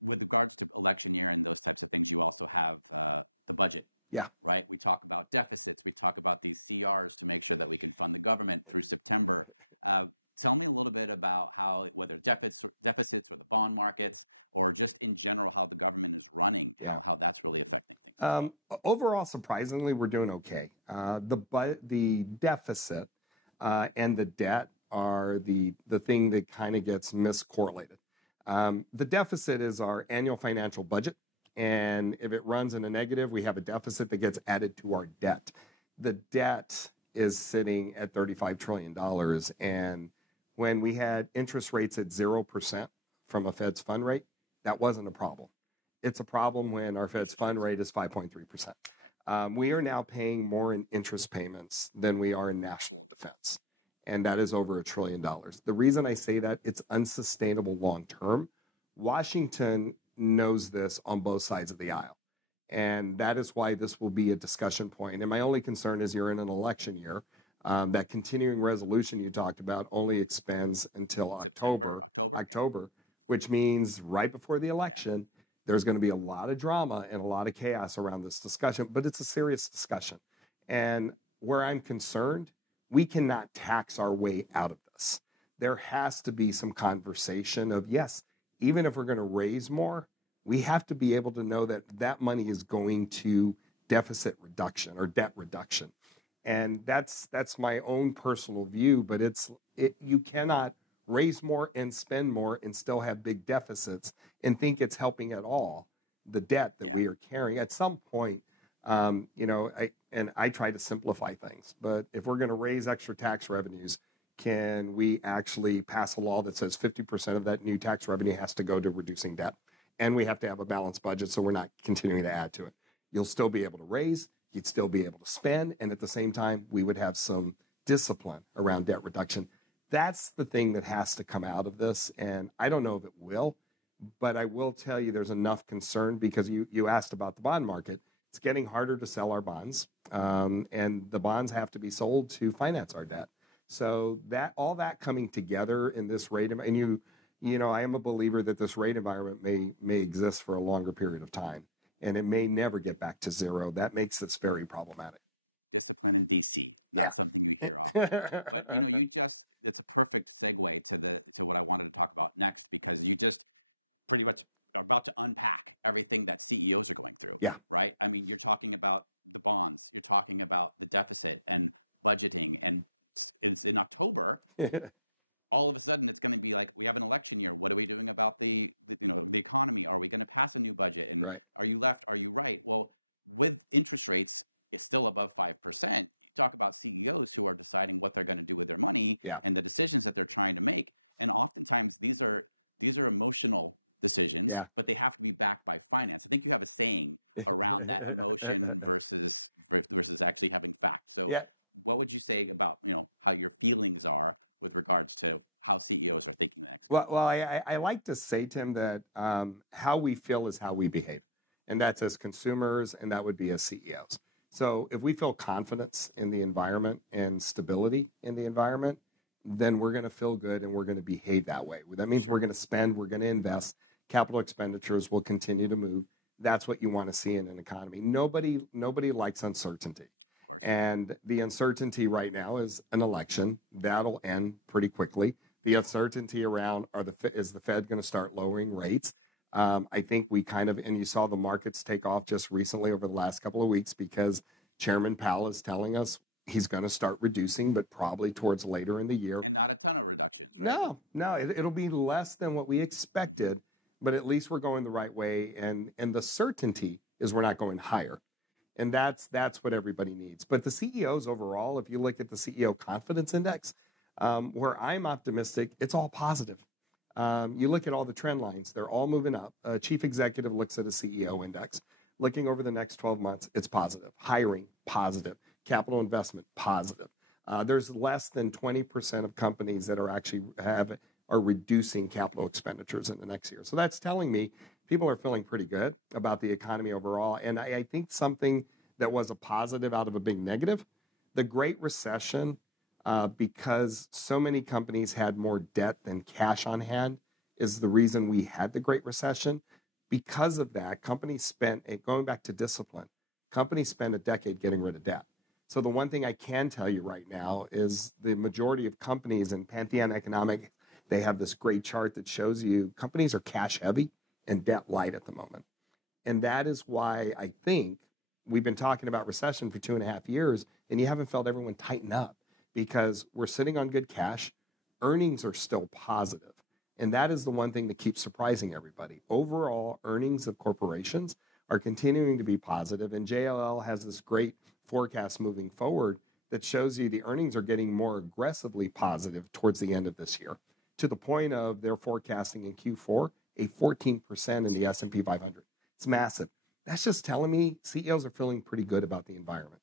with regards to election year and those types of things, you also have the budget. Yeah. Right. We talk about deficits. We talk about these CRs to make sure that we can fund the government through September. Tell me a little bit about how, whether deficits or the bond markets, or just in general, how the government is running, how that's really affecting things. Overall, surprisingly, we're doing okay. The deficit and the debt are the thing that kind of gets miscorrelated. The deficit is our annual financial budget. And if it runs in a negative, we have a deficit that gets added to our debt. The debt is sitting at $35 trillion. And when we had interest rates at 0% from a Fed's fund rate, that wasn't a problem. It's a problem when our Fed's fund rate is 5.3%. We are now paying more in interest payments than we are in national defense. And that is over $1 trillion. The reason I say that, it's unsustainable long term. Washington knows this on both sides of the aisle. And that is why this will be a discussion point. And my only concern is you're in an election year. That continuing resolution you talked about only expands until October, which means right before the election, there's going to be a lot of drama and a lot of chaos around this discussion, but it's a serious discussion. And where I'm concerned, we cannot tax our way out of this. There has to be some conversation of, yes, even if we're going to raise more, we have to be able to know that that money is going to deficit reduction or debt reduction. And that's my own personal view, but you cannot raise more and spend more and still have big deficits and think it's helping at all the debt that we are carrying. At some point, I try to simplify things, but if we're going to raise extra tax revenues, can we actually pass a law that says 50% of that new tax revenue has to go to reducing debt? And we have to have a balanced budget, so we're not continuing to add to it. You'll still be able to raise, you'd still be able to spend, and at the same time, we would have some discipline around debt reduction. That's the thing that has to come out of this, and I don't know if it will, but I will tell you there's enough concern because you asked about the bond market. It's getting harder to sell our bonds, and the bonds have to be sold to finance our debt. So that all that coming together in this rate, and I am a believer that this rate environment may exist for a longer period of time, and it may never get back to zero. That makes this very problematic. Discipline in DC, not something you hear often. But it's a perfect segue to what I wanted to talk about next, because you just pretty much are about to unpack everything that CEOs are going through. Yeah. Right? I mean, you're talking about the bonds, you're talking about the deficit and budgeting, and it's in October. All of a sudden, it's going to be like, we have an election year. What are we doing about the economy? Are we going to pass a new budget? And Are you left? Are you right? Well, with interest rates, it's still above 5%. You talk about CEOs who are deciding what they're going to do with their money and the decisions that they're trying to make. And oftentimes, these are emotional decisions, but they have to be backed by finance. I think you have a saying around that emotion versus actually having facts. So what would you say about, how your feelings are with regards to how CEOs are thinking next? Well, I like to say, Tim, that how we feel is how we behave. And that's as consumers, and that would be as CEOs. So if we feel confidence in the environment and stability in the environment, then we're going to feel good and we're going to behave that way. That means we're going to spend, we're going to invest, capital expenditures will continue to move. That's what you want to see in an economy. Nobody likes uncertainty. And the uncertainty right now is an election. That'll end pretty quickly. The uncertainty around is the Fed going to start lowering rates? I think we and you saw the markets take off just recently over the last couple of weeks because Chairman Powell is telling us he's going to start reducing, but probably towards later in the year. And not a ton of reductions, right? No, it'll be less than what we expected, but at least we're going the right way. And the certainty is we're not going higher. And that's what everybody needs. But the CEOs overall, if you look at the CEO confidence index, where I'm optimistic, it's all positive. You look at all the trend lines, they're all moving up. A chief executive looks at a CEO index. Looking over the next 12 months, it's positive. Hiring, positive. Capital investment, positive. There's less than 20% of companies that are reducing capital expenditures in the next year. So that's telling me people are feeling pretty good about the economy overall. And I think something that was a positive out of a big negative, the Great Recession, because so many companies had more debt than cash on hand, is the reason we had the Great Recession. Because of that, companies spent, and going back to discipline, companies spent a decade getting rid of debt. So the one thing I can tell you right now is the majority of companies in Pantheon Economic, they have this great chart that shows you companies are cash heavy and debt light at the moment. And that is why I think we've been talking about recession for 2.5 years, and you haven't felt everyone tighten up because we're sitting on good cash. Earnings are still positive. And that is the one thing that keeps surprising everybody. Overall, earnings of corporations are continuing to be positive, and JLL has this great forecast moving forward that shows you the earnings are getting more aggressively positive towards the end of this year, to the point of they're forecasting in Q4 a 14% in the S&P 500. It's massive. That's just telling me CEOs are feeling pretty good about the environment.